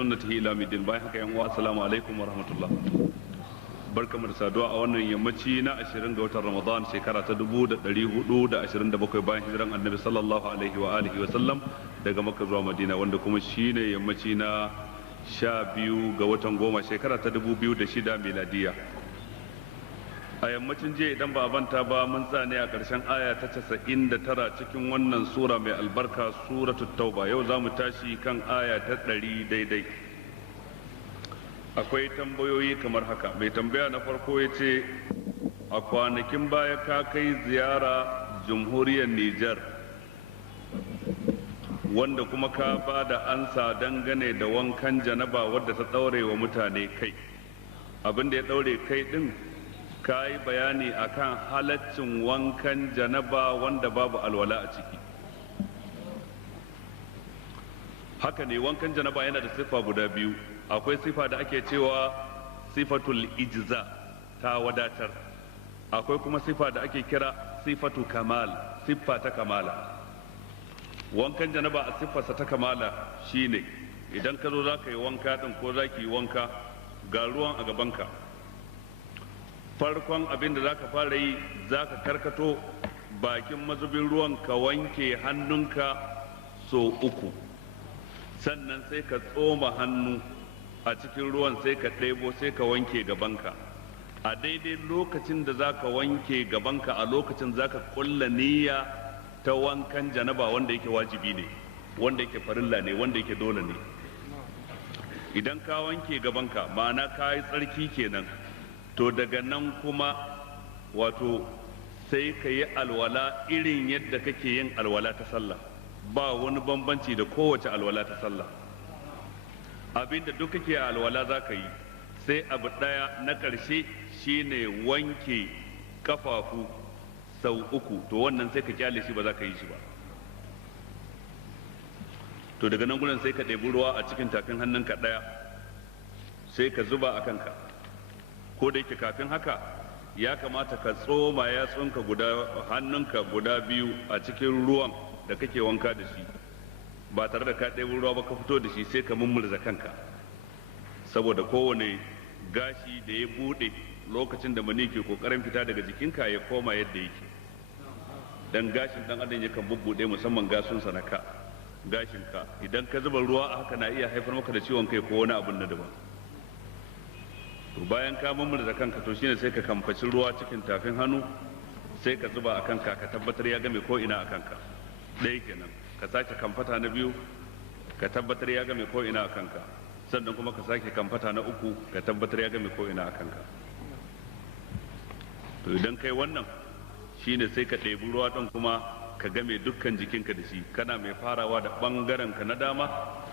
sunnatihi ila middin. Bayan haka yan uwa, assalamu alaikum wa rahmatullah. Barkamu da saduwa a wannan yammaci na 20 ga watan Ramadan shekara ta 1427 bayan hijiran Annabi sallallahu alaihi wa alihi wa sallam daga Makka zuwa Madina, wanda kuma shine yammaci na 12 ga watan goma shekara ta 2006 miladiya. A yammacin jiya idan ba a banta ba mun tsane a ƙarshen aya ta 99 cikin wannan sura mai albarka suratul tauba. Yau za mu tashi kan aya ta 100 daidai. Akwai tambayoyi kamar haka. Mai tambaya na farko ya ce, a kwanakin baya ka kai ziyara jamhuriyar Nijar, wanda kuma ka ba da ansa dangane da wankan janaba wadda ta ɗaure wa mutane kai. Abin da ya ɗaure kai ɗin, ka yi bayani akan halaccin wankan janaba wanda babu alwala a ciki. Haka ne, wankan janaba yana da siffa guda biyu. Akwai siffa da ake cewa sifatul ijza, ta wadatar. Akwai kuma siffa da ake kira sifatu kamal, siffa ta kamala. Wankan janaba a siffarsa ta kamala shine idan ka zo za ka yi wanka ɗin ko za ki yi wanka, ga ruwan a gabanka. Farkon abin da za ka fara yi, za ka karkato bakin mazubin ruwan ka wanke hannunka so 3, sannan sai ka tsoma hannu a cikin ruwan sai ka ɗebo sai ka wanke gabanka. A daidai lokacin da za ka wanke gabanka, a lokacin za ka ƙulla niyya ta wankan janaba wanda yake wajibi ne, wanda yake farilla ne, wanda yake dole ne. Idan ka wanke gabanka, ma'ana ka yi tsarki kenan, to daga nan kuma wato sai ka yi alwala irin yadda kake yin alwala ta sallah, ba wani bambanci da kowace alwala ta sallah. Abinda duk kake alwala za ka yi, sai abu ɗaya na ƙarshe shine wanke kafafu sau 3, to wannan sai ka kyale shi, ba za ka yi shi ba. To daga nan gudun sai ka ɗebi ruwa a cikin tafin hannunka ɗaya sai ka zuba a kanka. Ko da yake kafin haka ya kamata ka tsoma yatsunka hannunka guda 2 a cikin ruwan da kake wanka da shi, ba tare da ka ɗebo ruwa ba ka fito da shi, sai ka mummurza kanka, saboda kowane gashi da ya buɗe lokacin da mani ke kokarin fita daga jikinka ya koma yadda yake. Dan gashin dan adam yakan bubbuɗe, musamman gasunsa na ka, gashin ka. Idan ka zuba ruwa a haka na iya haifar maka da ciwon kai ko wani abun na daban. To bayan ka mummurza kanka, to shine sai ka kamfaci ruwa cikin tafin hannu sai ka zuba a kanka, ka tabbatar ya game ko ina a kanka. Ɗaya kenan. Ka sake kamfata na 2, ka tabbatar ya game ko ina a kanka. Sannan kuma ka sake kamfata na 3, ka tabbatar ya game ko ina a kanka. To idan kai wannan shine sai ka ɗebi ruwa ɗin kuma ka game dukkan jikinka da shi, kana mai farawa da ɓangaren ka na dama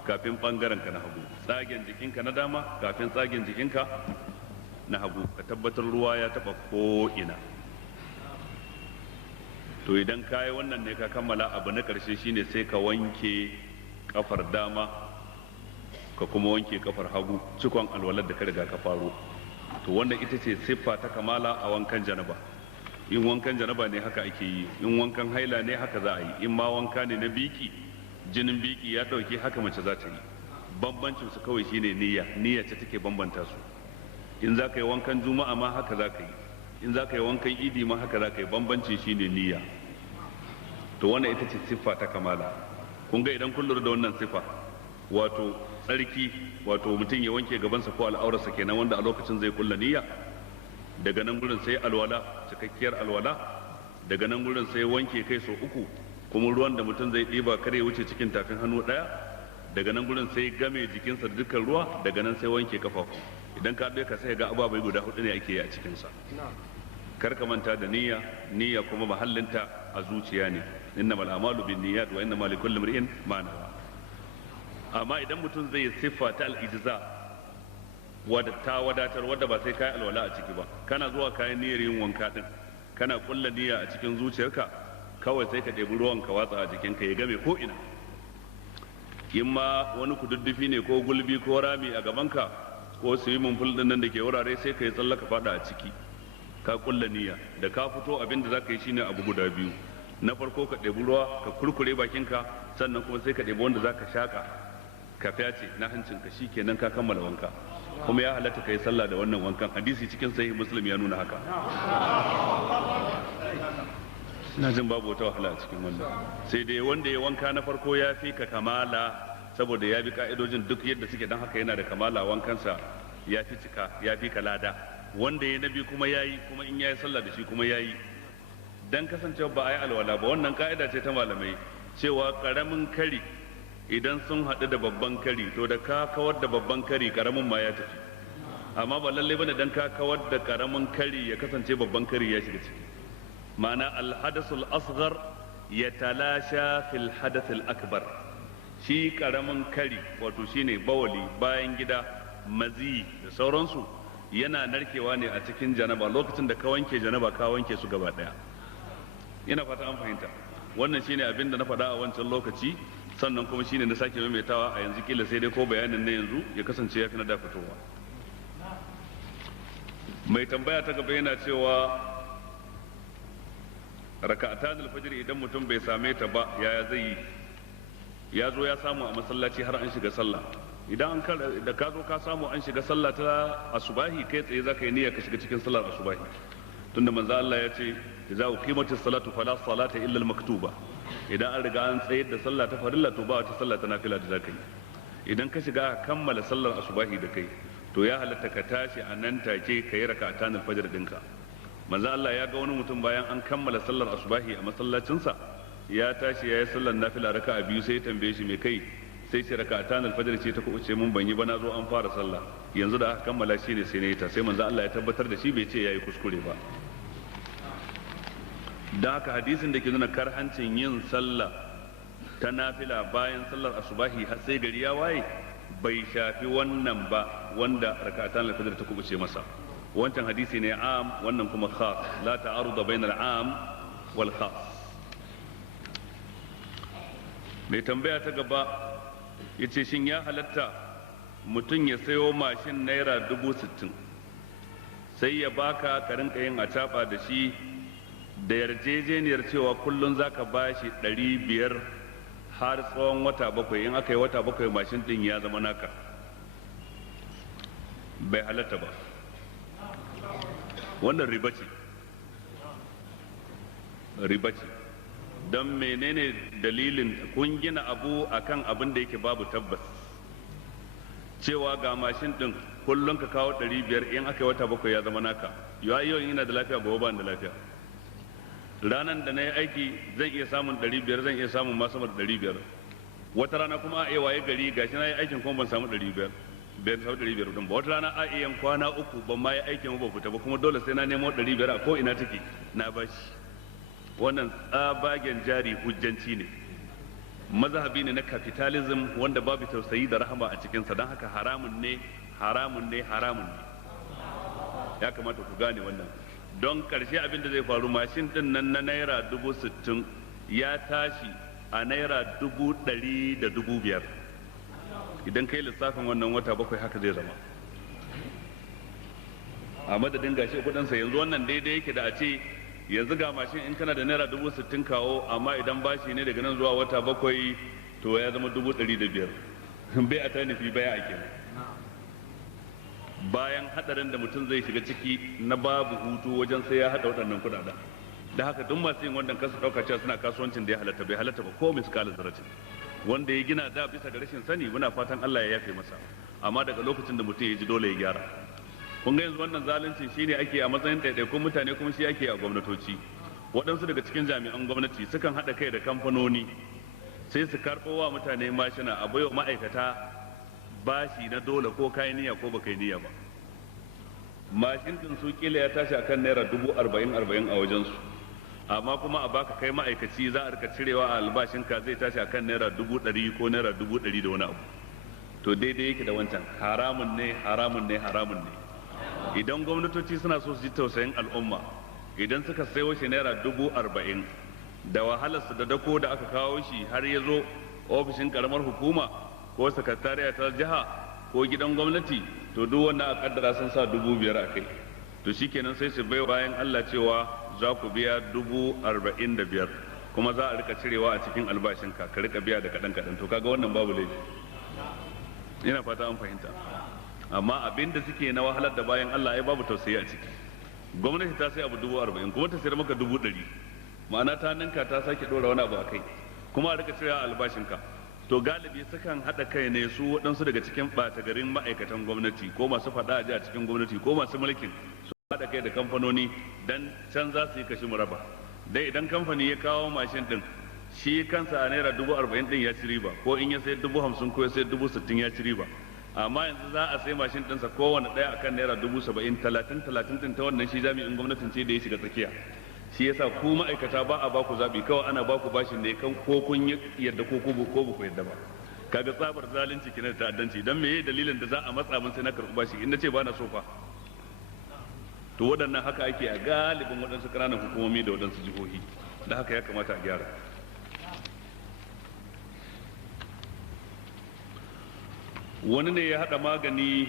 kafin ɓangaren ka na hagu, tsagen jikinka na dama kafin tsagen jikinka na hagu. Ka tabbatar ruwa ya taɓa ko ina. To idan ka yi wannan ne ka kammala. Abu na ƙarshe shine sai ka wanke kafar dama ka kuma wanke kafar hagu, cikon alwalar da ka riga ka faro. To wannan ita ce siffa ta kamala a wankan janaba. In wankan janaba ne haka ake yi, in wankan haila ne haka za a yi, in ma wanka ne na biki, jinin biki ya ɗauke, haka mace za ta yi. Bambancin su kawai shine niyya ce take bambanta su. In za ka yi wankan juma'a ma haka za ka yi, in za ka yi wankan idi ma haka za ka yi, bambancin shine niyya. To wannan ita ce siffa ta kamala. Kun ga idan kun lura da wannan siffa, wato tsarki, wato mutum ya wanke gabansa ko al'aurarsa kenan, wanda a lokacin zai kulla niyya. Daga nan gurin sai alwala, cikakkiyar alwala. Daga nan gurin sai wanke kai sau 3, kuma ruwan da mutum zai ɗiba kare wuce cikin tafin hannu ɗaya. Daga nan gurin sai game jikinsa da dukkan ruwa. Daga nan sai wanke kafafu. Idan ka ɗaya ka sai ga ababai guda 4 ne ake yi a cikinsa. Kar ka manta da niyya kuma mahallinta a zuciya ne. Innamal a'malu binniyat wa innamal likulli imrin ma nawa. Amma idan mutum zai siffa ta al-ijza, wadda ta wadatar, wadda ba sai kai alwala a ciki ba, kana zuwa kayan niyyar yin wanka din, kana kulla niyya a cikin zuciyarka, kawai sai ka ɗebi ruwan ka watsa a jikinka ya game ko ina. In ma wani kududdufi ne ko gulbi ko rami a gabanka ko swimming pool din nan da ke wurare, sai ka yi tsalla ka fada a ciki, ka kulla niyya. Da ka fito abin da za ka yi shine abu guda 2. Na farko ka ɗebi ruwa ka kurkure bakinka, sannan kuma sai ka ɗebi wanda za ka shaƙa ka fyace na hancinka shikenan ka kammala wanka, kuma ya halatta kai sallah da wannan wankan. Hadisi cikin sahih Muslim ya nuna haka. ina jin babu wata wahala a cikin wannan, sai dai wanda ya wanka na farko ya fi ka kamala saboda ya bi ka'idojin duk yadda suke, dan haka yana da kamala, wankansa ya fi cika, ya fi ka lada. Wanda ya nabi kuma yayi, kuma in yayi sallah da shi kuma yayi, dan kasancewa ba a yi alwala ba. Wannan ka'ida ce ta malamai cewa karamin kari idan sun haɗu da babban kari, to da ka kawar da babban kari karamin ma ya tafi, amma ba lallai bane dan ka kawar da karamin kari ya kasance babban kari ya shiga ciki. ma'ana alhadasul asghar yatalasha fil hadathil akbar. Shi karamin kari wato shine bawali, bayan gida, mazi da sauransu yana narkewa ne a cikin janaba. Lokacin da ka wanke janaba ka wanke su gaba daya. Ina fata an fahimta. Wannan shine abin da na faɗa a wancan lokaci, sannan kuma shine na sake maimaitawa a yanzu, kila sai dai ko bayanin na yanzu ya kasance ya fi na da fitowa. Mai tambaya ta gaba yana cewa raka'atan al-fajr idan mutum bai same ta ba yaya zai yi? Ya zo ya samu a masallaci har an shiga sallah. Idan da ka zo ka samu an shiga sallah ta asubahi, kai tsaye zaka yi niyya ka shiga cikin sallar asubahi, tunda manzo Allah ya ce idza uqimatis salatu fala salata illa al-maktuba. Idan an riga an tsayar da sallah ta farilla to ba wata sallah ta nafila da zaka yi. Idan ka shiga kammala sallar asubahi da kai, to ya halatta ka tashi a nan take ka yi raka'atan al-fajr dinka. Manzo Allah ya ga wani mutum bayan an kammala sallar asubahi a masallacinsa, ya tashi ya yi sallar nafila raka'a biyu, sai ya tambaye shi me kai, sai shi raka'atan al-fajr ce ta kuce mun ban yi ba, na zo an fara sallah, yanzu da aka kammala shi ne sai na yi ta. Sai manzo Allah ya tabbatar da shi, bai ce yayi kuskure ba. Da haka hadisin da ke nuna karhancin yin sallah ta nafila bayan sallar asubahi har sai gari ya waye bai shafi wannan ba, wanda raka'atan al-fajr ta kubuce masa. Wancan hadisi ne am, wannan kuma khas, la ta'aruda bainal am wal khas. Mai tambaya ta gaba yace shin ya halatta mutum ya sayo mashin naira 60,000 sai ya baka ka rinka yin acaba da shi da yarjejeniyar cewa kullum zaka bashi 500 har tsawon wata 7, in aka yi wata 7 mashin din ya zama naka? Bai halatta ba, wannan riba ce. Riba ce. Don menene dalilin? Kun gina abu akan abin da yake babu tabbas, cewa ga mashin din kullum ka kawo 500, in aka yi wata 7 ya zama naka. Yau ina da lafiya, gobe ba da lafiya. Ranan da na yi aiki zan iya samun 500, zan iya samun ma sama da 500. Wata rana kuma a waye gari gashi na yi aikin kuma ban samu 500 din ba. Wata rana a iya kwana 3 ban ma yi aikin ba fita ba, kuma dole sai na nemo 500 a ko ina take na bashi. Wannan tsabagen jari hujjanci ne, mazhabi ne na capitalism wanda babu tausayi da rahama a cikinsa. Don haka haramun ne, haramun ne, haramun ne. Ya kamata ku gane wannan. Don karshe abin da zai faru, mashin din nan na naira 60,000 ya tashi a naira 100,000 da 5,000. Idan kai lissafin wannan wata 7 haka zai zama. A madadin gashi kudinsa yanzu wannan daidai yake da a ce yanzu ga mashin in kana da naira 60,000 kawo, amma idan bashi ne daga nan zuwa wata 7 to ya zama 105,000. Bai a tanifi bai a kenan. Bayan hadarin da mutum zai shiga ciki na babu hutu wajen sai ya hada waɗannan kuɗaɗen. Da haka duk masu yin wannan kasu ɗauka cewa suna kasuwancin da ya halatta, bai halatta ba ko miskala zaratin. Wanda ya gina da bisa ga rashin sani, muna fatan Allah ya yafe masa, amma daga lokacin da mutum ya ji dole ya gyara. Kun ga yanzu wannan zalunci shine ake a matsayin ɗaiɗaikun mutane, kuma shi ake a gwamnatoci. Waɗansu daga cikin jami'an gwamnati sukan haɗa kai da kamfanoni sai su karɓo wa mutane mashina a baiwa ma'aikata bashi na dole, ko kai niyya ko baka yi niyya ba. Mashin din su kila ya tashi akan naira 40,000 a wajen su, amma kuma a baka kai ma'aikaci za a rika cirewa a albashinka zai tashi akan naira 100,000 ko naira 100,000 da wani abu. To daidai yake da wancan, haramun ne, haramun ne, haramun ne. Idan gwamnatoci suna so su ji tausayin al'umma, idan suka sayo shi naira 40,000 da wahalarsa da dako da aka kawo shi har ya zo ofishin karamar hukuma ko sakatariya ta jiha ko gidan gwamnati, to duk wannan a kaddara sun sa 5,000 a kai. To shikenan sai su bai bayan Allah cewa za ku biya 45,000 kuma za a rika cirewa a cikin albashinka, ka rika biya da kaɗan kaɗan. To kaga wannan babu laifi. ina fata an fahimta. Amma abin da suke na wahalar da bayan Allah ai babu tausayi a ciki. Gwamnati ta sai abu 40,000 kuma ta sayar maka 100,000, ma'ana ta ninka ta sake ɗora wani abu a kai, kuma a rika cire albashinka. To galibi sukan haɗa kai ne su waɗansu daga cikin ɓata garin ma'aikatan gwamnati ko masu faɗa a cikin gwamnati ko masu mulkin su haɗa kai da kamfanoni dan can za su yi kashi muraba. Dai idan kamfani ya kawo mashin din shi kansa a naira 40,000 din ya ci riba, ko in ya sai 50,000 ko ya sai 60,000 ya ci riba. Amma yanzu za a sai mashin ɗinsa kowane ɗaya akan naira 70,000, 30 din ta wannan shi jami'in gwamnatin ce da ya shiga tsakiya. Shi yasa ku ma'aikata ba a baku zaɓi, kawai ana baku bashin ne kan ko kun yadda ko ba ku yadda ba. Kaga tsabar zalunci kina da ta'addanci, dan meye dalilin da za a matsa min sai na karɓi bashi in nace ba na so fa. To waɗannan haka ake a galibin waɗansu ƙananan hukumomi da waɗansu jihohi, da haka ya kamata a gyara. Wani ne ya haɗa magani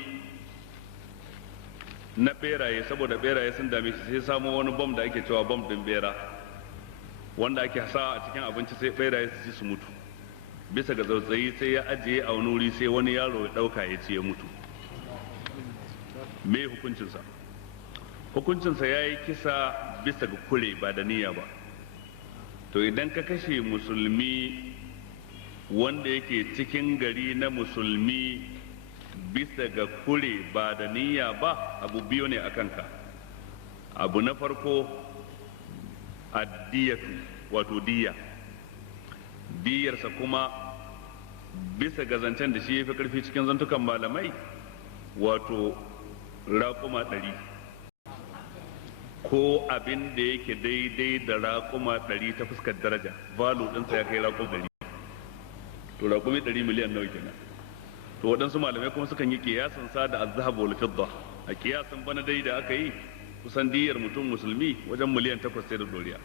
na beraye saboda beraye sun dame shi, sai samo wani bom da ake cewa bom din bera, wanda ake sa a cikin abinci sai beraye su ci su mutu. Bisa ga tsautsayi sai ya ajiye a wani wuri, sai wani yaro ya ɗauka ya ci ya mutu. Me hukuncinsa? Hukuncinsa ya yi kisa bisa ga kure ba da niyya ba. To idan ka kashe musulmi wanda yake cikin gari na musulmi bisa ga kure ba da niyya ba, abu biyu ne a kanka. Abu na farko addiyatu, wato diya. Diyarsa kuma bisa ga zancen da shi ya fi karfi cikin zantukan malamai, wato raƙuma 100 ko abin da yake daidai da raƙuma 100 ta fuskar daraja, valo ɗinsa ya kai raƙuma 100. To raƙumi 100 miliyan nawa kenan? To waɗansu malamai kuma sukan yi kiyasan sa da azhab wal fidda. A kiyasan bana dai da aka yi kusan diyar mutum musulmi wajen miliyan 8 sai da doriya.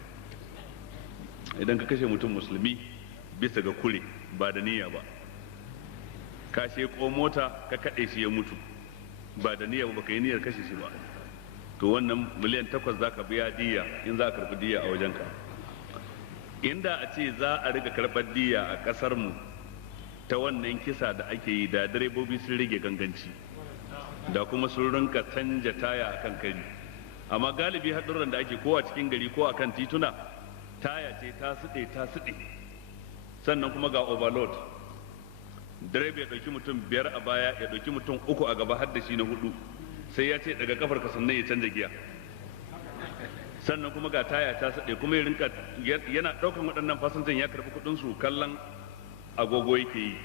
Idan ka kashe mutum musulmi bisa ga kure ba da niyya ba, ka sheko mota ka kaɗe shi ya mutu ba da niyya ba, ka yi niyyar kashe shi ba, to wannan miliyan 8 za ka biya diya in za a karɓi diya a wajenka. Inda a ce za a riga karɓar diya a ƙasar mu ta wannan kisa da ake yi, da direbobi sun rage ganganci, da kuma sun rinka canja taya a kan kari. Amma galibi haɗurran da ake ko a cikin gari ko a kan tituna, taya ce ta suɗe, sannan kuma ga overload. Direba ya ɗauki mutum 5 a baya, ya ɗauki mutum 3 a gaba har da shi na 4, sai ya ce daga kafar ka sannan ya canza giya. Sannan kuma ga taya ta suɗe, kuma ya rinka yana ɗaukan waɗannan fasinjan ya karɓi kuɗinsu kallon agogo yake yi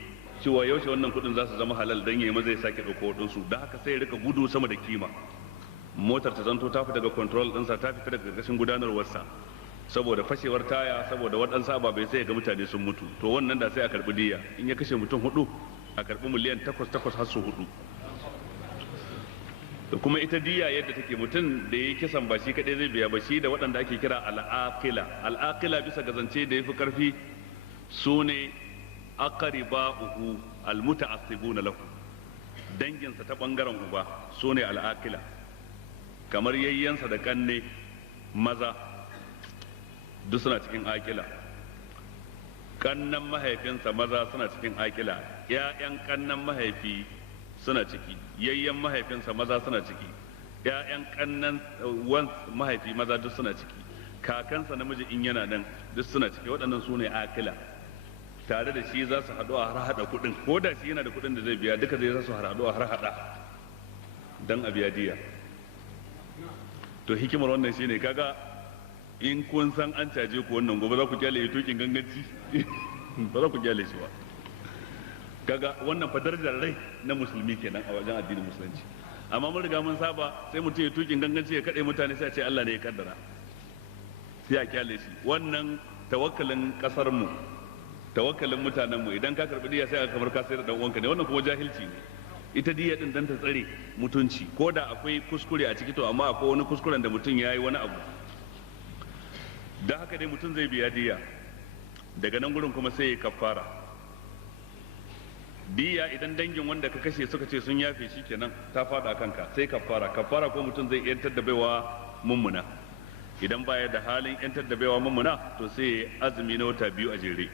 cewa yaushe wannan kudin za su zama halal dan yayi maza ya sake dauko wadansu, don haka sai ya rika gudu sama da kima. Motar ta zanto ta fita daga control ɗinsa, ta fita daga ƙarƙashin gudanarwarsa saboda fashewar taya, saboda waɗansu ababai, sai ga mutane sun mutu. To wannan da sai a karɓi diya, in ya kashe mutum 4 a karɓi miliyan 8 har su 4. da kuma ita diya yadda take, mutum da ya kisan ba shi kaɗai zai biya ba, shi da waɗanda ake kira al'aqila. Al'aqila bisa ga zance da ya fi ƙarfi su ne aqriba'uhu almuta'assibuna lahu, danginsa ta bangaren uba su ne al'aqila, kamar yayyansa da kanne maza duk suna cikin aqila, kannan mahaifinsa maza suna cikin aqila, ƴaƴan kannan mahaifi suna ciki, yayyan mahaifinsa maza suna ciki, ƴaƴan kannan wan mahaifi maza duk suna ciki, kakansa namiji in yana nan duk suna ciki. Waɗannan su ne aqila. Tare da shi za su haɗu a har haɗa kuɗin, ko da shi yana da kuɗin da zai biya, duka zai za su haɗu a har haɗa don a biya diya. To hikimar wannan shi ne, kaga in kun san an caje ku wannan, gobe za ku kyale ya tukin ganganci ba za ku kyale shi ba. Kaga wannan fa darajar rai na musulmi kenan a wajen addinin musulunci. Amma mun riga mun saba, sai mutum ya tukin ganganci ya kaɗe mutane sai a ce Allah ne ya kaddara, sai a kyale shi. Wannan tawakkalin ƙasar mu, tawakkalin mutanen mu, idan ka karbi diya sai aka kamar ka sayar da dan uwanka ne, wannan kuma jahilci ne. Ita diya din dan ta tsare mutunci, ko da akwai kuskure a ciki, to amma akwai wani kuskuren da mutum yayi wani abu, dan haka dai mutum zai biya diya. Daga nan gurin kuma sai ya kafara diya. Idan dangin wanda ka kashe suka ce sun yafe, shi kenan ta fada kanka, sai kafara. Kafara ko mutum zai yantar da baiwa mummuna, idan baya da halin yantar da baiwa mummuna to sai azumi na wata 2 a jere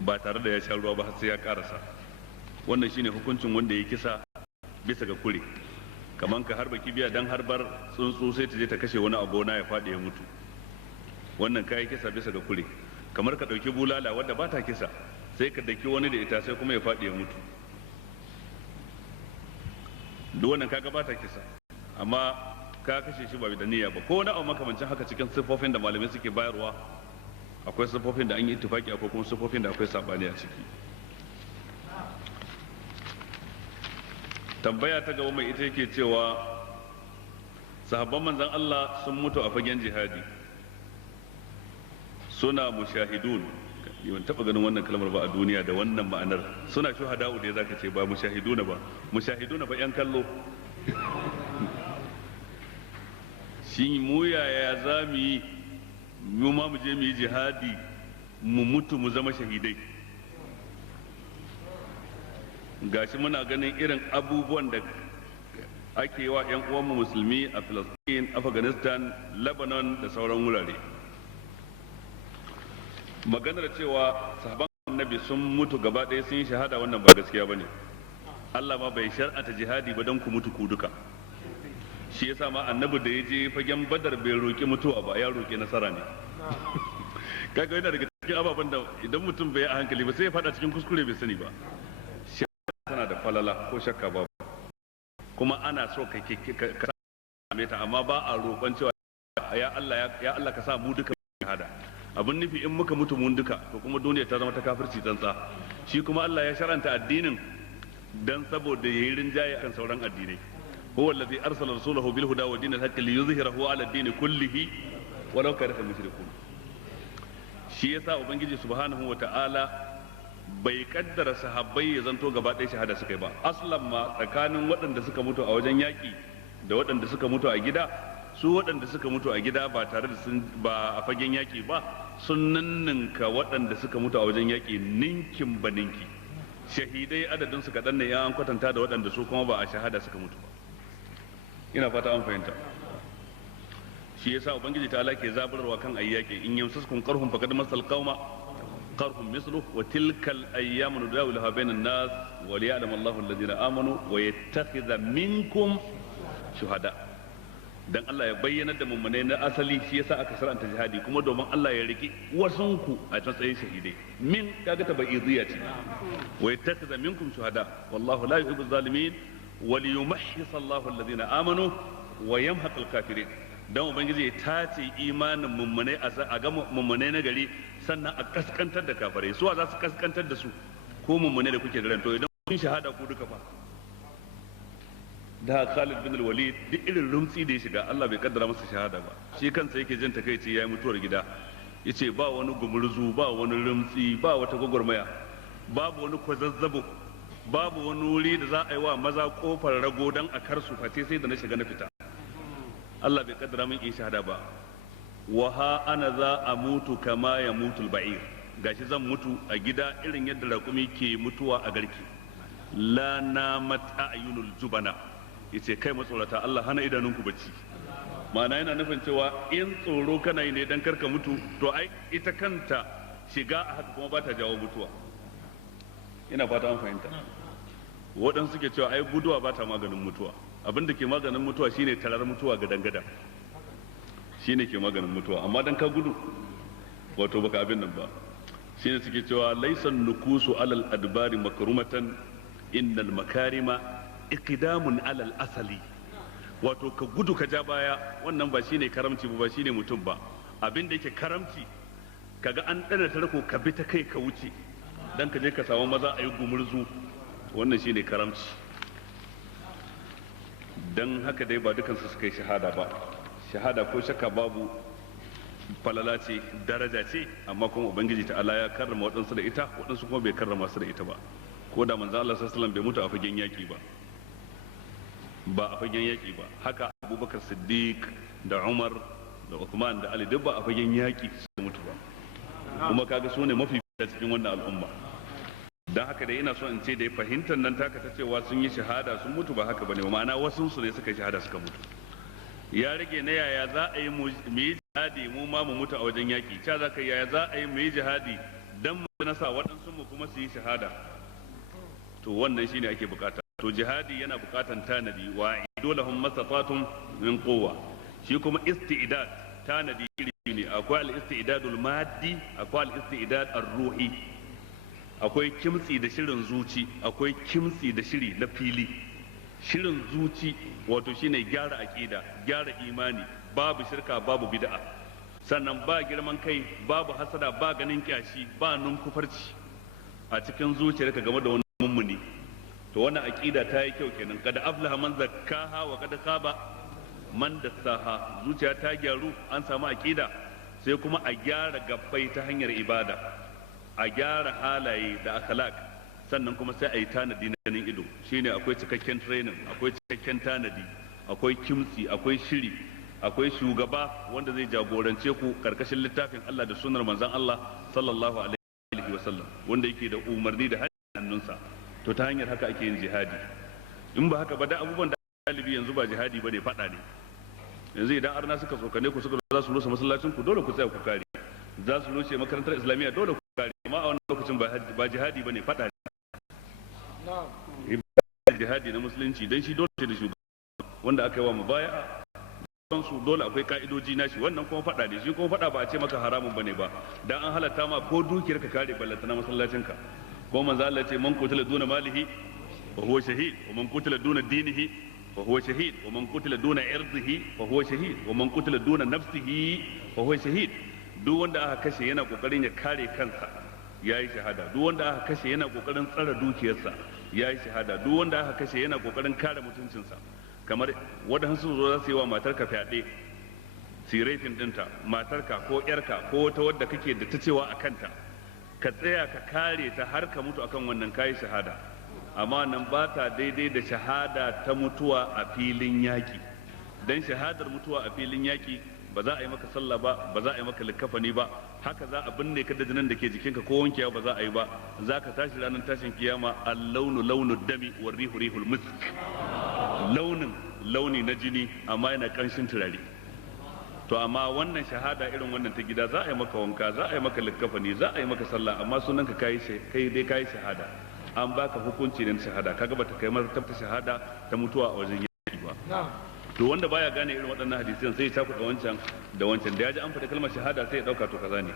ba tare da ya sha ruwa ba har sai ya karasa. wannan shine hukuncin wanda ya kisa bisa ga kure, kaman ka harba kibiya dan harbar tsuntsu sai ta je ta kashe wani a gona ya faɗi ya mutu, wannan kai kisa bisa ga kure. Kamar ka ɗauki bulala wadda ba ta kisa sai ka daki wani da ita sai kuma ya faɗi ya mutu, duk wannan kaga ba ta kisa amma ka kashe shi ba da niyya ba, ko wani abu makamancin haka cikin siffofin da malamai suke bayarwa. Akwai siffofin da an yi ittifaki, akwai kuma siffofin da akwai sabani a ciki. Tambaya ta gaba mai ita yake cewa sahabban manzon Allah sun mutu a fagen jihadi suna mushahidun, ban taba ganin wannan kalmar ba a duniya da wannan ma'anar. Suna shuhada'u da zaka ce ba mushahiduna ba, mushahiduna ba yan kallo. Shi mu yaya za mu yi mu ma mu je mu yi jihadi mu mutu mu zama shahidai? Gashi muna ganin irin abubuwan da ake wa 'yan uwanmu musulmi a Palestine, Afghanistan, Lebanon da sauran wurare. Maganar cewa sahaban annabi sun mutu gaba ɗaya sun yi shahada, wannan ba gaskiya bane. Allah ma bai shar'ata jihadi ba don ku mutu ku duka. Shi yasa ma annabi da ya je fagen Badar bai roki mutuwa ba, ya roki nasara ne. Kaga yana daga cikin ababen da idan mutum bai a hankali ba sai ya fada cikin kuskure bai sani ba. Tana da falala ko shakka ba, kuma ana so ka same ta, amma ba a roƙon cewa ya Allah ka sa mu duka shahada. Abin nufi in muka mutu mun duka to kuma duniya ta zama ta kafirci tsantsa. Shi kuma Allah ya sharanta addinin dan saboda yayi rinjaye akan sauran addinai. huwa allazi arsala rasulahu bil huda wa dinil haqqi liyuzhirahu ala ad-din kullihi walau kariha al-mushrikun. Shi yasa ubangiji subhanahu wa ta'ala bai kaddara sahabbai ya zanto gaba ɗaya shahada suka yi ba. Aslan ma tsakanin waɗanda suka mutu a wajen yaƙi da waɗanda suka mutu a gida, su waɗanda suka mutu a gida ba tare da ba a fagen yaƙi ba sun ninninka waɗanda suka mutu a wajen yaƙi ninkin ba ninki. Shahidai adadin su kaɗan ne ya an kwatanta da waɗanda su kuma ba a shahada suka mutu ba. Ina fata an fahimta. Shi yasa ubangiji ta Allah ke zaburarwa kan ayyaki in yamsaskum qarhum faqad masal qauma qarhum misluhu wa tilkal ayyamu nudawiluha bainan nas wa liya'lam Allahu alladhina amanu wa yattakhidha minkum shuhada. Dan Allah ya bayyana da mummunai na asali, shi yasa aka shar'anta jihadi, kuma domin Allah ya riki wasunku a matsayin shahidai. Min kaga ta ba'idiyya ce. Wa yattakhidha minkum shuhada wallahu la yuhibbu zalimin wa liyumahhisa Allahu alladhina amanu wa yamhaqal kafirin. Dan ubangiji ya tace imanin mummunai a ga mummunai na gari, sannan a kaskantar da kafirai. Suwa za su kaskantar da su ko mummunai da kuke da ran? To idan kun shahada ku duka fa. Da Khalid bin Walid duk irin rumtsi da ya shiga Allah bai kaddara masa shahada ba. Shi kansa yake jin takeici yayi mutuwar gida. Yace ba wani gumurzu, ba wani rumtsi, ba wata gwagwarmaya, babu wani kwazazzabo, babu wani wuri da za a yi wa maza kofar rago dan a kar su face sai da na shiga na fita. Allah bai kaddara min in shahada ba. Wa ha ana za a mutu kama ya mutul ba'ir. Gashi zan mutu a gida irin yadda raƙumi ke mutuwa a garki. La namat a'yunul jubana. Yace kai matsorata Allah hana idanunku bacci. Ma'ana yana nufin cewa in tsoro kana yi ne dan karka mutu, to ai ita kanta shiga a haka kuma ba ta jawo mutuwa. Ina fata an fahimta. Waɗansu suke cewa ai guduwa ba ta maganin mutuwa. Abin da ke maganin mutuwa shine tarar mutuwa ga dangada. Shine ke maganin mutuwa, amma dan ka gudu wato baka abin nan ba. Shine suke cewa laisan nukusu alal adbari makrumatan innal makarima iqdamun alal asali. Wato ka gudu ka ja baya, wannan ba shine karamci ba shine mutum ba. Abin da yake karamci kaga an dana tarko ka bi ta kai ka wuce dan ka je ka samu maza a yi gumurzu, wannan shine karamci. Dan haka dai ba dukansu suka yi shahada ba. Shahada ko shakka babu falala ce, daraja ce, amma kuma ubangiji ta Allah ya karrama waɗansu da ita, waɗansu kuma bai karrama su da ita ba. Ko da manzo Allah sallallahu alaihi wasallam bai mutu a fagen yaki ba a fagen yaki ba. Haka Abubakar Siddiq da Umar da Uthman da Ali duk ba a fagen yaki su mutu ba. Kuma kaga su ne mafi cikin wannan al'umma. Dan haka dai ina so in ce da fahimtar nan taka ta cewa sun yi shahada sun mutu ba haka bane, ma'ana wasu su ne suka yi shahada suka mutu. Ya rage na yaya za a yi mu yi jihadi mu ma mu mutu a wajen yaki. Ca za ka yaya za a yi mu yi jihadi dan mu nasa waɗansu mu kuma su yi shahada. to wannan shine ake bukata. To jihadi yana bukatan tanadi, wa aidu lahum mastata'tum min quwwa. Shi kuma istidad tanadi iri ne, akwai al-istidadul maddi, akwai al-istidad ar-ruhi, akwai kimtsi da shirin zuci, akwai kimtsi da shiri na fili. Shirin zuci wato shine gyara aqida, gyara imani, babu shirka babu bid'a, sannan ba girman kai, babu hasada, ba ganin kyashi, ba nunkufarci a cikin zuciyarka game da wani mummuni. To wannan aqida ta yi kyau kenan, kada aflaha man zakkaha wa kada khaba man dassaha. Zuciya ta gyaru, an samu aqida, sai kuma a gyara gabbai ta hanyar ibada, a gyara halaye da akhlaq, sannan kuma sai a yi tanadi na ganin ido. Shine akwai cikakken training, akwai cikakken tanadi, akwai kimtsi, akwai shiri, akwai shugaba wanda zai jagorance ku karkashin littafin Allah da sunnar manzon Allah sallallahu alaihi wasallam, wanda yake da umarni da hannunsa. To ta hanyar haka ake yin jihadi. In ba haka ba, da abubuwan da galibi yanzu ba jihadi bane, fada ne. Yanzu idan arna suka tsokane ku, suka za su rusa masallacin ku, dole ku tsaya ku kare. Za su rushe makarantar islamiyya, dole ku kare. Amma a wannan lokacin ba jihadi bane, fada ne. Jihadi na musulunci dan shi dole sai da shugaba wanda aka yi wa mubaya'a, su dole akwai ka'idoji nashi. Wannan kuma fada ne. Shi kuma fada ba a ce maka haramun bane ba, dan an halatta ma ko dukiyar ka kare ballata na masallacin ka. Ko manzo Allah ce man qutila duna malihi fa huwa shahid, wa man qutila duna dinihi fa huwa shahid, wa man qutila duna irdihi fa huwa shahid, wa man qutila duna nafsihi fa huwa shahid. Duk wanda aka kashe yana kokarin ya kare kansa yayi shahada. Duk wanda aka kashe yana kokarin tsara dukiyarsa yayi shahada. Duk wanda aka kashe yana kokarin kare mutuncinsa. Kamar wadansu zo za su yi wa matarka fyaɗe, sirefin dinta, matarka ko yarka ko wata wadda kake da ta cewa a kanta, ka tsaya ka kare ta har ka mutu akan wannan, kayi shahada. Amma nan ba ta daidai da shahada ta mutuwa a filin yaƙi. Dan shahadar mutuwa a filin yaƙi ba za a yi maka sallah ba, ba za a yi maka likafani ba, haka za a binne ka da jinin da ke jikinka ko wankewa ba za a yi ba. Za ka tashi ranar tashin kiyama, al-launu launu dami wa rihu rihul misk. Launin launi na jini amma yana kanshin turare. To amma wannan shahada irin wannan ta gida, za a yi maka wanka, za a yi maka likafani, za a yi maka sallah, amma sunan ka kai dai kai shahada. An baka hukunci ne na shahada, kaga bata kai martabta shahada ta mutuwa a wajen yaki ba. To wanda baya gane irin waɗannan hadisan sai ya takuɗa wancan da wancan, da ya ji an faɗi kalmar shahada sai ya ɗauka to kaza ne,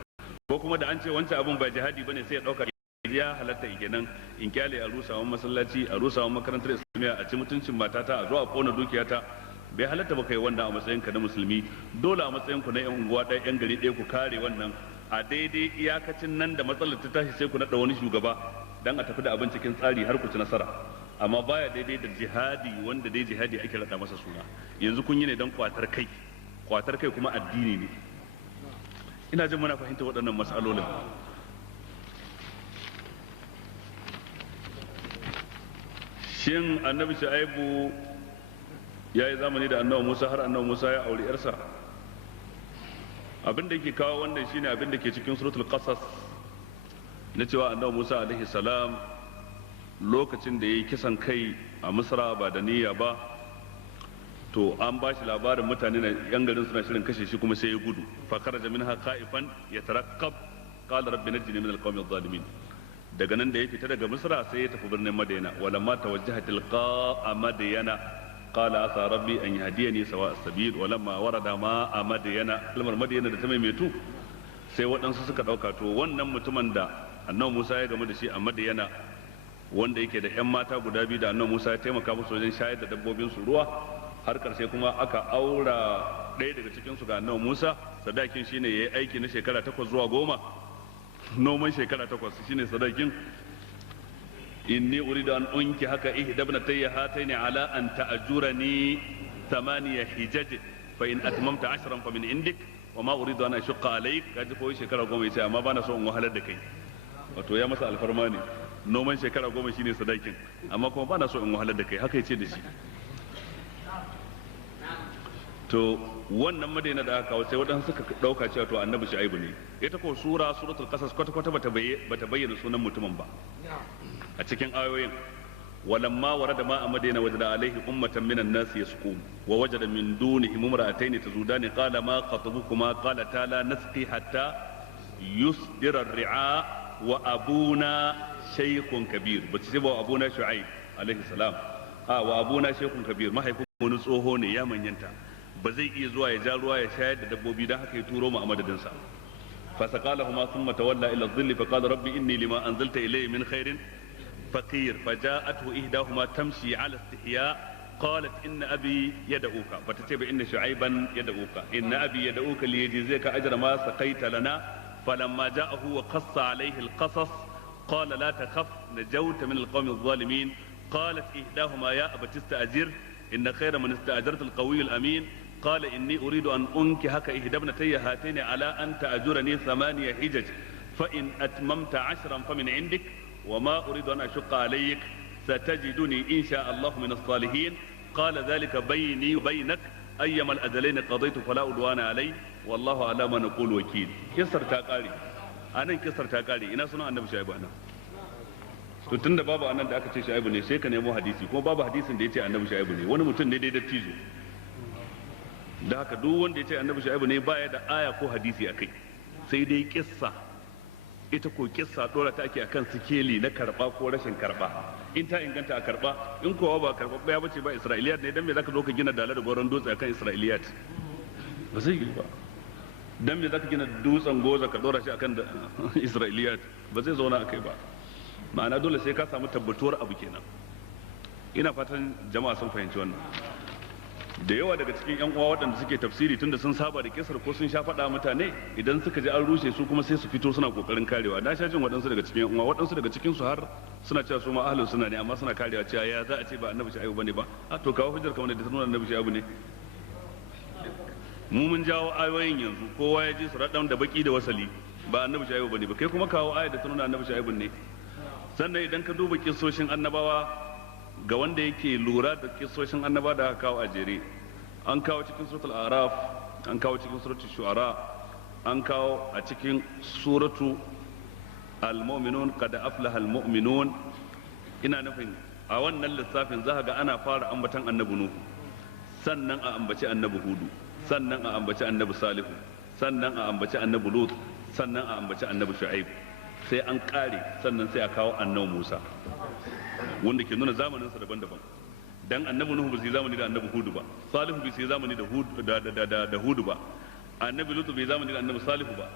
ko kuma da an ce wancan abun ba jihadi bane sai ya ɗauka ya halatta kenan in kyale a rusawan masallaci, a rusawan makarantar islamiyya, a ci mutuncin matata, a zo a kona dukiyata. Bai halatta ba kai wannan a matsayin ka na musulmi. Dole a matsayin ku na yan unguwa ɗaya, yan gari ɗaya, ku kare wannan. A daidai iyakacin nan da matsalar ta tashi sai ku naɗa wani shugaba dan a tafi da abin cikin tsari har ku ci nasara. Amma baya daidai da jihadi wanda dai jihadi ake raɗa masa suna. Yanzu kun yi ne dan kwatar kai kuma addini ne. Ina jin muna fahimta waɗannan mas'alolin. Shin annabi Shu'aibu ya yi zamani da annabi Musa har annabi Musa ya auri yarsa? Abin da yake kawo wannan shine abin da ke cikin suratul Qasas na cewa annabi Musa alaihi salam lokacin da yayi kisan kai a Misra ba da niyya ba, to an ba shi labarin mutane na yan garin suna shirin kashe shi, kuma sai ya gudu. Fa kharaja minha khaifan yataraqqab qala rabbi najini min alqawmi adh-dhalimin. Daga nan da ya fita daga Misra sai ya tafi birnin Madina. Walamma tawajjaha tilqa Madyana qala asa rabbi an yahdiyani sawa as-sabil. Walamma warada ma Madyana, kalmar Madyana da ta maimaitu sai waɗansu suka ɗauka to wannan mutumin da annabi Musa ya gamu da shi a Madyana, wanda yake da ƴan mata guda biyu da annabi Musa ya taimaka musu wajen shayar da dabbobin su ruwa, har karshe kuma aka aura ɗaya daga cikin su ga annabi Musa. Sadakin shine yayi aiki na shekara 8 zuwa 10, noman shekara 8 shine sadakin. Inni uridu an unki haka ihdabnatayya hataini ala an ta'jurani 8 hijaj fa in atmamta 10 fa min indik wa ma uridu an ashqa alayk. Kaji koyi shekara 10 yace amma bana so in wahalar da kai. Wato ya masa alfarma ne, noman shekara 10 shine sadakin, amma kuma bana so in wahalar da kai, haka yace da shi. To wannan Madina da aka kawo sai waɗansu suka ɗauka cewa to annabi Shu'aibu ne. Ita ko suratul Qasas kwata-kwata bata bayyana sunan mutumin ba a cikin ayoyin. walamma warada ma a Madina wajada alaihi ummatan minan nas yasqun wa wajada min dunihim imra'atayn tazudani qala ma khatabukuma qalata la nasqi hatta yusdira ar-ri'a wa abuna shaykhun kabir ba ce ba wa abuna shu'aib alaihi salam wa abuna shaykhun kabir mahaifin wani tsoho ne ya manyanta ba zai iya zuwa ya ja ruwa ya shayar da dabbobi dan haka ya turo mu a madadin sa فسقالهما ثم تولى الى الظل فقال ربي اني لما انزلت الي من خير فقير فجاءته احداهما تمشي على استحياء قالت ان ابي يدعوك فتتب ان شعيبا يدعوك ان ابي يدعوك ليجزيك اجر ما سقيت لنا فلما جاءه وقص عليه القصص قال لا تخف نجوت من القوم الظالمين قالت احداهما يا ابت استاجر ان خير من استاجرت القوي الامين قال إني أريد أن أنكحك إحدى ابنتي هاتين على أن تأجرني 8 حجج فإن أتممت 10 فمن عندك وما أريد أن أشق عليك ستجدني إن شاء الله من الصالحين قال ذلك بيني وبينك أيما الأجلين قضيت فلا عدوان علي والله على ما نقول وكيل كسر تاقاري أنا كسر تاقاري إنا سنة النبي شعيب أنا to tunda babu annan da aka ce Shu'aibu ne sai ka nemo hadisi kuma babu hadisin da yace annabi Shu'aibu ne wani mutum ne dai dattijo da haka duk wanda ya ce annabi Shu'aibu ne baya da aya ko hadisi akai sai dai kissa ita ko kissa dora ta ake akan sikeli na karba ko rashin karba in ta inganta a karba in kowa ba karba ba bace ba Isra'iliyat ne dan me zaka zo ka gina dala da goron dutse akan Isra'iliyat ba zai yi ba dan me zaka gina dutsen goza ka dora shi akan Isra'iliyat ba zai zauna akai ba ma'ana dole sai ka samu tabbatuwar abu kenan ina fatan jama'a sun fahimci wannan da yawa daga cikin yan uwa waɗanda suke tafsiri tunda sun saba da kisar ko sun sha faɗa mutane idan suka ji an rushe su kuma sai su fito suna kokarin karewa na sha jin waɗansu daga cikin yan uwa waɗansu daga cikin su har suna cewa su ma ahlus sunna ne amma suna karewa cewa ya za a ce ba annabi Shu'aibu bane ba a to kawo hujjar kamar da ta nuna annabi Shu'aibu ne mu mun jawo ayoyin yanzu kowa ya ji su raɗan da baki da wasali ba annabi Shu'aibu bane ba kai kuma kawo ayar da ta nuna annabi Shu'aibu ne sannan idan ka duba kissoshin annabawa ga wanda yake lura da kissoshin annaba da aka kawo a jere an kawo cikin suratul araf an kawo cikin suratul shu'ara an kawo a cikin suratu al-mu'minun qad aflaha al-mu'minun ina nufin a wannan lissafin za ga ana fara ambatan annabi nuhu sannan a ambaci annabi hudu sannan a ambaci annabi salihu sannan a ambaci annabi lut sannan a ambaci annabi shu'aib sai an kare sannan sai a kawo annabi musa wanda ke nuna zamaninsa daban-daban dan annabi nuhu bai zamani da annabi hudu ba salihu bai zamani da hudu ba annabi lutu bai zamani da annabi salihu ba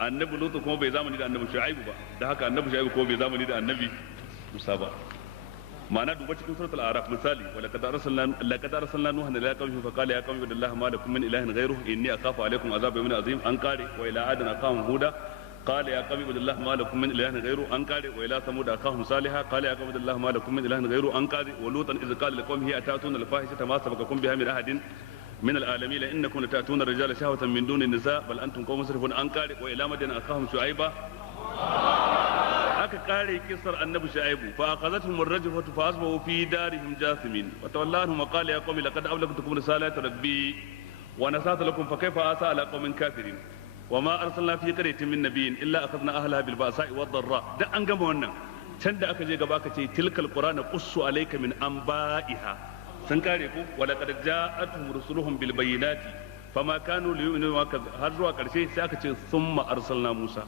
annabi lutu kuma bai zamani da annabi shu'aibu ba da haka annabi shu'aibu kuma bai zamani da annabi musa ba ma'ana duba cikin suratul araf misali wa laqad arsalna nuhan ila qaumihi fa qala ya qaumi ibudullaha ma lakum min ilahin ghayruhu inni akhafu alaykum azab yawmin azim an qare wa ila adana qawm huda قال يا قوم اعبدوا الله ما لكم من اله غيره ان قال والى ثمود اخاهم صالحا قال يا قوم اعبدوا الله ما لكم من اله غيره ان قال ولوطا اذ قال لقومه اتاتون الفاحشه ما سبقكم بها من احد من العالمين انكم لتاتون الرجال شهوه من دون النساء بل انتم قوم مسرفون ان قال والى مدين اخاهم شعيبا aka kare kisar annabi shu'aibu fa akhadathum ar-rajfatu fa asbahu fi darihim jathimin wa tawalla anhum wa qala ya qaumi laqad ablagtukum risalati rabbi wa nasata lakum fa kayfa asa ala qaumin kafirin وما أرسلنا في قرية من نبي إلا أخذنا أهلها بالبأساء والضراء ده an gama wannan can da aka je gaba aka ce tilkal qur'ana qussu alayka min anba'iha sun kare ku wa laqad ja'atuhum rusuluhum bil bayyinati fama kanu liyu'minu har zuwa karshe sai aka ce summa arsalna Musa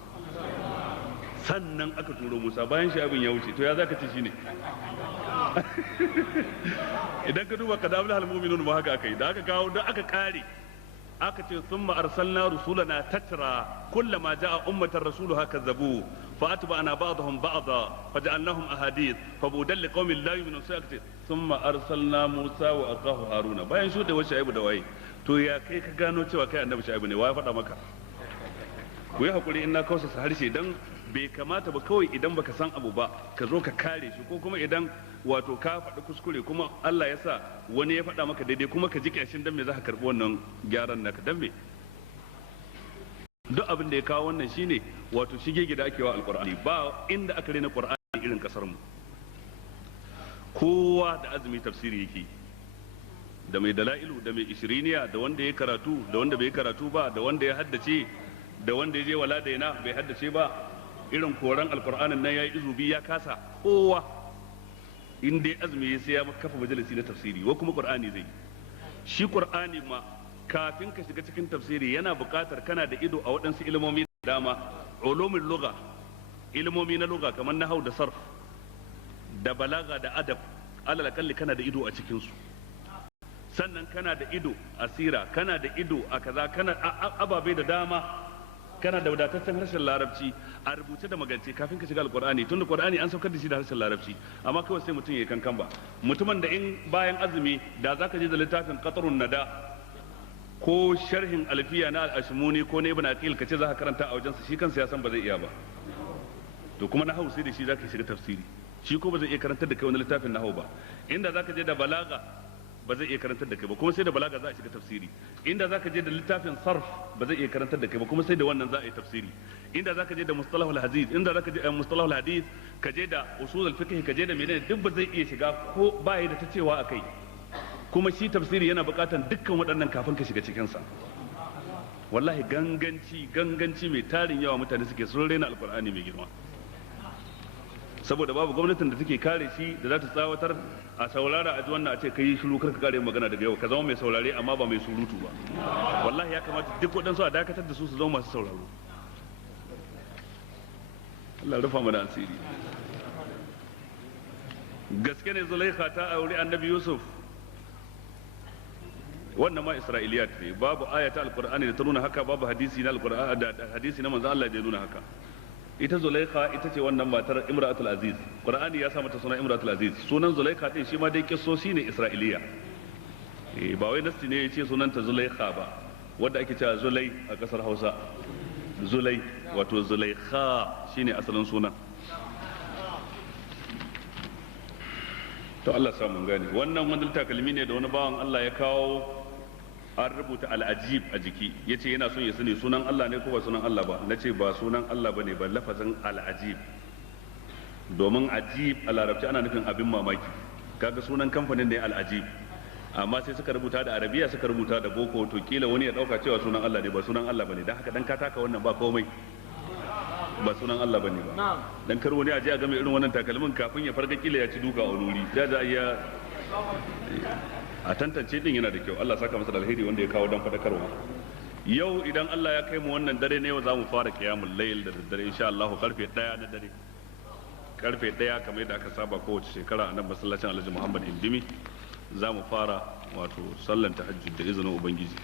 sannan aka turo Musa bayan shi abin ya wuce to ya zaka ce shine idan ka duba kadabul mu'minun ma haka akai da aka kawo da aka kare aka ce summa arsalna rusulana tatra kullama jaa ummatan rasuluha kazzabu fa atba'na ba'dahum ba'dha faj'alnahum ahadith fabudan liqaumin la yu'minun sai aka ce summa arsalna musa wa akahu haruna bayan shuɗe wa shaibu da waye to ya kai ka gano cewa kai annabi shaibu ne waye faɗa maka ku yi hakuri in na kausa harshe dan bai kamata ba kawai idan baka san abu ba ka zo ka kare shi ko kuma idan wato ka faɗi kuskure kuma Allah ya sa wani ya faɗa maka daidai kuma ka ji kyashin dan me za ka karɓi wannan gyaran naka dan me duk abin da ya kawo wannan shine wato shige gida ake wa alqur'ani ba inda aka rena qur'ani irin kasar mu kowa da azumi tafsiri yake da mai dalailu da mai ishiriniya da wanda ya karatu da wanda bai karatu ba da wanda ya haddace da wanda ya je wala daina bai haddace ba irin koran alqur'anin nan yayi izubi ya kasa kowa in dai azumi sai ya kafa majalisi na tafsiri wa kuma qur'ani zai shi qur'ani ma kafin ka shiga cikin tafsiri yana buƙatar kana da ido a waɗansu ilimomi da dama ulumul lugha ilmomi na lugha kamar nahau da sarf da balaga da adab alal akalli kana da ido a cikin su, sannan kana da ido a sira, kana da ido a kaza, kana ababe da dama, kana da wadataccen harshen larabci a rubuce da magance kafin ka shiga alqur'ani, tunda qur'ani an saukar da shi da harshen larabci, amma kawai sai mutum ya kankan ba. Mutumin da in bayan azumi da zaka je da littafin qatrun nada ko sharhin alfiya na al-ashmuni ko na ibn aqil kace zaka karanta a wajensa, shi kansa ya san ba zai iya ba. To kuma na sai da shi zaka shiga tafsiri, shi ko ba zai iya karantar da kai wani littafin nahwu ba. Inda zaka je da balaga ba zai iya karantar da kai ba, kuma sai da balaga za a shiga tafsiri. Inda zaka je da littafin sarf ba zai iya karantar da kai ba, kuma sai da wannan za a yi tafsiri. Inda zaka je da mustalahul hadith, inda zaka je mustalahul hadith, ka je da usulul fiqh, ka je da menene, duk ba zai iya shiga ko ba yi da ta cewa akai. Kuma shi tafsiri yana buƙatar dukkan waɗannan kafin ka shiga cikin sa. Wallahi ganganci mai tarin yawa mutane suke sun raina alqur'ani mai girma. Saboda babu gwamnatin da take kare shi da za ta tsawatar a saurara a ji wannan a ce kai shiru karka kare magana daga yau, ka zama mai saurare amma ba mai surutu ba. Wallahi ya kamata duk waɗansu a dakatar da su su zama masu sauraro. Allah rufa mana asiri. Gaske ne Zulaikha ta auri Annabi Yusuf? Wannan ma Isra'iliyat ne, babu ayata alqur'ani da ta nuna haka, babu hadisi na alqur'ani da hadisi na manzo Allah da ya nuna haka. Ita Zulaikha ita ce wannan matar Imratul Aziz. Qur'ani ya sa mata suna Imratul Aziz. Sunan Zulaikha din shi ma dai kissosi ne Isra'iliya. Ba wai nasti ne yace sunanta Zulaikha ba, wanda ake cewa Zulai a kasar Hausa. Zulai wato Zulaikha shine asalin sunan. To Allah sa mun gane. Wannan wani takalmi ne da wani bawan Allah ya kawo, an rubuta al'ajib a jiki, ya ce yana son ya sani sunan Allah ne ko ba sunan Allah ba. Na ce ba sunan Allah ba ne, ba lafazin al'ajib, domin ajib a larabci ana nufin abin mamaki. Kaga sunan kamfanin ne al'ajib, amma sai suka rubuta da arabiya, suka rubuta da boko, to kila wani ya dauka cewa sunan Allah ne, ba sunan Allah ba ne. Dan haka dan ka taka wannan ba komai, ba sunan Allah ba ne ba. Dan kar wani a je a game irin wannan takalmin kafin ya farga kila ya ci duka a wuri, da ya a tantance din yana da kyau. Allah saka masa da alheri wanda ya kawo dan fadakarwa. Yau idan Allah ya kai mu wannan dare ne, yau za mu fara qiyamul layl da daddare insha Allah karfe 1 na dare. Karfe 1 kamar yadda aka saba kowace shekara a nan masallacin Alhaji Muhammad Indimi za mu fara wato sallan tahajjud da izinin Ubangiji.